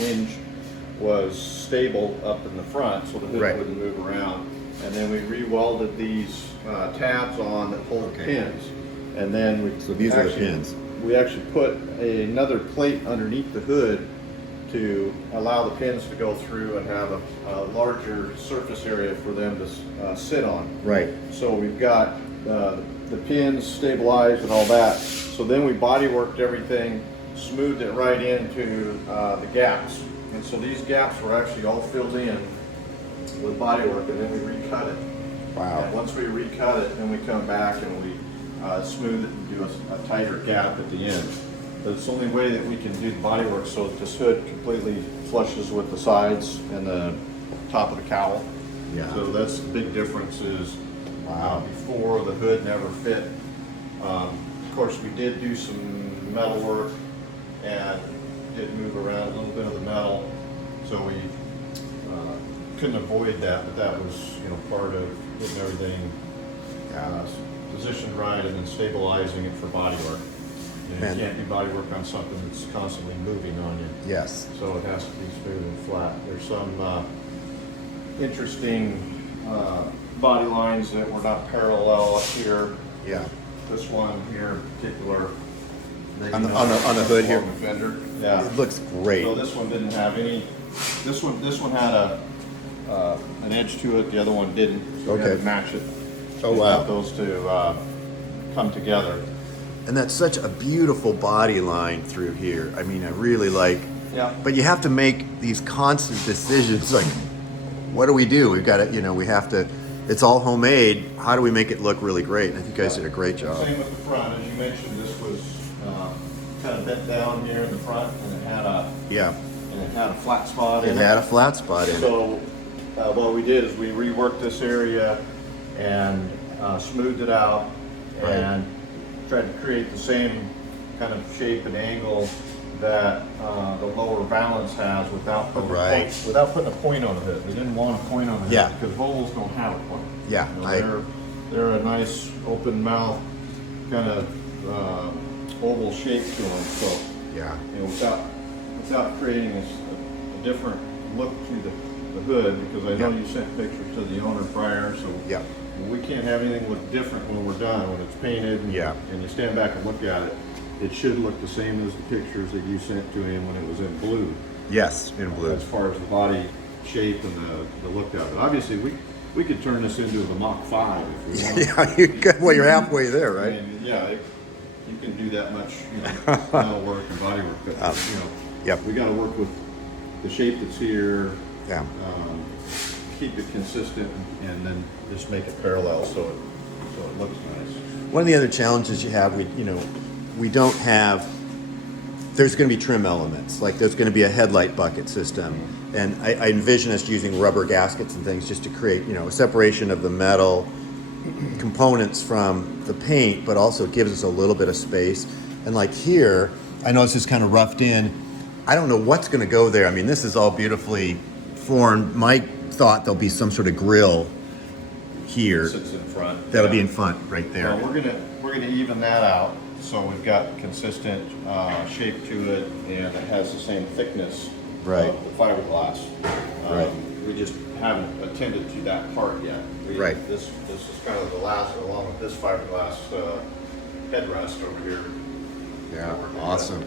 hinge was stable up in the front, so the hood Right. wouldn't move around. And then we re-welded these tabs on that hold pins. And then So these are the pins. we actually put another plate underneath the hood to allow the pins to go through and have a larger surface area for them to sit on. Right. So we've got the pins stabilized and all that. So then we body worked everything, smoothed it right into the gaps. And so these gaps were actually all filled in with bodywork, and then we recut it. Wow. And once we recut it, then we come back and we smooth it and do a tighter gap at the end. But it's the only way that we can do the bodywork so that this hood completely flushes with the sides and the top of the cowl. Yeah. So that's the big difference is before the hood never fit. Of course, we did do some metal work and did move around a little bit of the metal, so we couldn't avoid that, but that was, you know, part of getting everything positioned right and then stabilizing it for bodywork. You can't do bodywork on something that's constantly moving on you. Yes. So it has to be smooth and flat. There's some interesting body lines that were not parallel up here. Yeah. This one here in particular. On the hood here? Fender. Yeah. It looks great. So this one didn't have any. This one had an edge to it. The other one didn't. So we had to match it. Oh, and wow. have those to come together. And that's such a beautiful body line through here. I mean, I really like. Yeah. But you have to make these constant decisions. Like, what do we do? We've got to, you know, we have to. It's all homemade. How do we make it look really great? And I think you guys did a great job. Same with the front, as you mentioned. This was kind of bent down here in the front, and it had a flat spot in It it. had a flat spot in it. So what we did is we reworked this area and smoothed it out and tried to create the same kind of shape and angle that the lower balance has without putting, without putting a point on the hood. We didn't want a point on the hood because Volvos don't have a point. Yeah, you know, they're a nice open mouth kind of oval shape to them. So you know, without creating a different look to the hood, because I know you sent pictures to the owner prior, so we can't have anything look different when we're done. When it's painted and you stand back and look at it, it should look the same as the pictures that you sent to him when it was in blue. Yes, in blue. As far as the body shape and the look of it. Obviously, we could turn this into the Mach 5 if we wanted. Yeah, you could, well, you're halfway there, right? I mean, you can do that much, you know, metal work and body work. But, you know, we got to work with the shape that's here. Keep it consistent, and then just make it parallel so it looks nice. One of the other challenges you have, we don't have. There's going to be trim elements, like there's going to be a headlight bucket system, and I envision us using rubber gaskets and things just to create, a separation of the metal components from the paint, but also gives us a little bit of space. And like here, I know this is kind of roughed in. I don't know what's going to go there. I mean, this is all beautifully formed. Mike thought there'll be some sort of grill here. It sits in front. That'll be in front, right there. Well, we're gonna even that out, so we've got consistent shape to it, and it has the same thickness of the fiberglass. We just haven't attended to that part yet. This is kind of the last, along with this fiberglass headrest over here. Yeah, awesome.